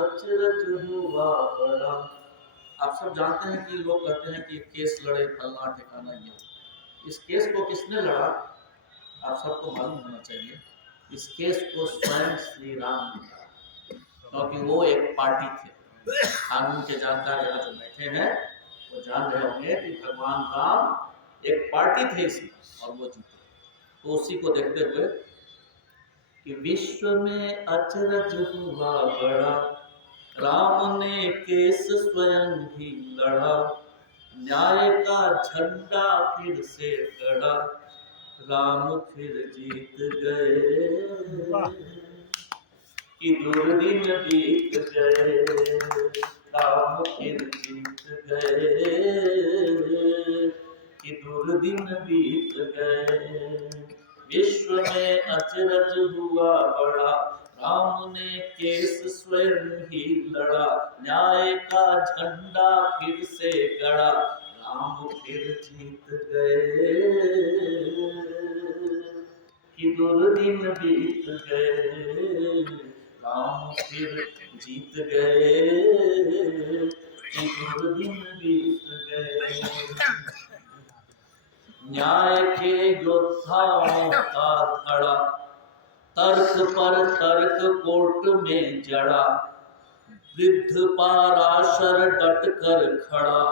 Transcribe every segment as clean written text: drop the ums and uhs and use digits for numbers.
अचरज हुआ बड़ा। आप सब जानते हैं कि लोग कहते हैं कि केस लड़े फलना ठिकाना ये। इस केस को किसने लड़ा आप सबको मालूम होना चाहिए। इस केस को स्वयं श्री राम ने लड़ा, क्योंकि वो एक पार्टी थे। कानून के जानकार यहाँ जो बैठे हैं वो जान रहे होंगे कि भगवान राम एक पार्टी थे इसमें और वो जीते। तो उसी को देखते हुए कि विश्व में अचरज हुआ बड़ा, राम ने केस स्वयं ही लड़ा, न्याय का झंडा फिर से गड़ा, राम फिर जीत गए कि दुर्दिन बीत गए, राम फिर जीत गए कि दुर्दिन बीत गए। विश्व में अचरज हुआ बड़ा, राम ने केस स्वयं ही लड़ा, न्याय का झंडा फिर से गड़ा, राम फिर जीत गए कि दुर्दिन बीत गए, राम फिर जीत गए कि दुर्दिन बीत गए। न्याय के योद्धाओं का धड़ा, तर्क पर तर्क कोर्ट में जड़ा, वृद्ध पाराशर डट कर खड़ा,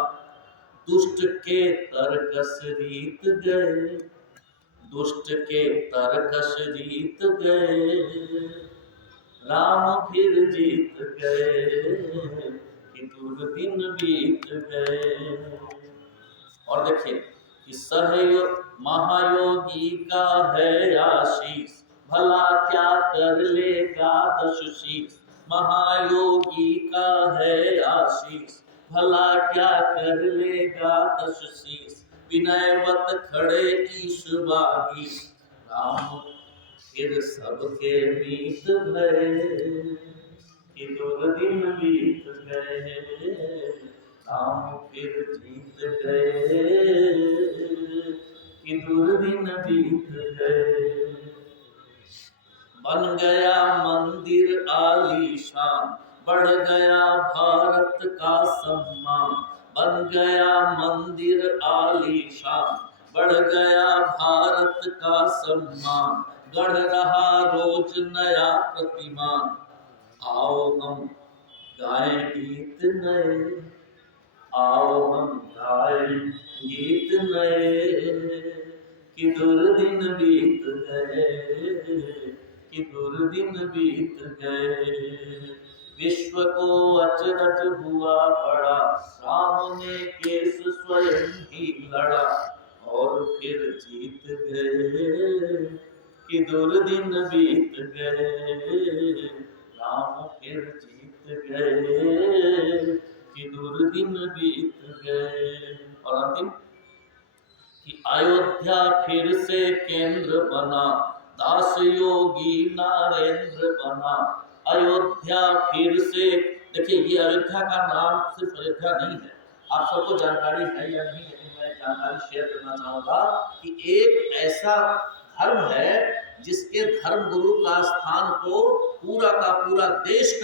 दुष्ट के तर्कस रीत गए, दुष्ट के तर्कस जीत गए, राम फिर जीत गए कि दुर्दिन बीत गए। और देखिए कि सहयोग महायोगी का है आशीष, भला क्या कर लेगा दशशीष। महायोगी का है आशीष, भला क्या कर लेगा दशशीष। विनयवत खड़े ईश बागी, राम फिर सबके मीत भये कि दुर्दिन बीत गए, राम फिर जीत गए कि दुर्दिन बीत गए। बन गया मंदिर आलीशान, बढ़ गया भारत का सम्मान। बन गया मंदिर आलीशान, बढ़ गया भारत का सम्मान। गढ़ रहा रोज नया प्रतिमान, आओ हम गाएं गीत नए, आओ हम गाएं गीत नए कि दुर्दिन बीत गए कि दुर्दिन बीत गए। विश्व को अचरज हुआ बड़ा, राम ने केस स्वयं ही लड़ा, और फिर जीत गए कि दुर्दिन बीत गए, राम फिर जीत गए कि दुर्दिन बीत गए। और अंतिम कि अयोध्या फिर से केंद्र बना, दास योगी नरेंद्र बना। अयोध्या फिर से, देखिए ये अयोध्या का नाम सिर्फ अयोध्या नहीं है, आप सबको जानकारी है या नहीं, लेकिन मैं जानकारी शेयर करना चाहूंगा कि एक ऐसा धर्म है जिसके धर्म गुरु का स्थान को पूरा का पूरा देश का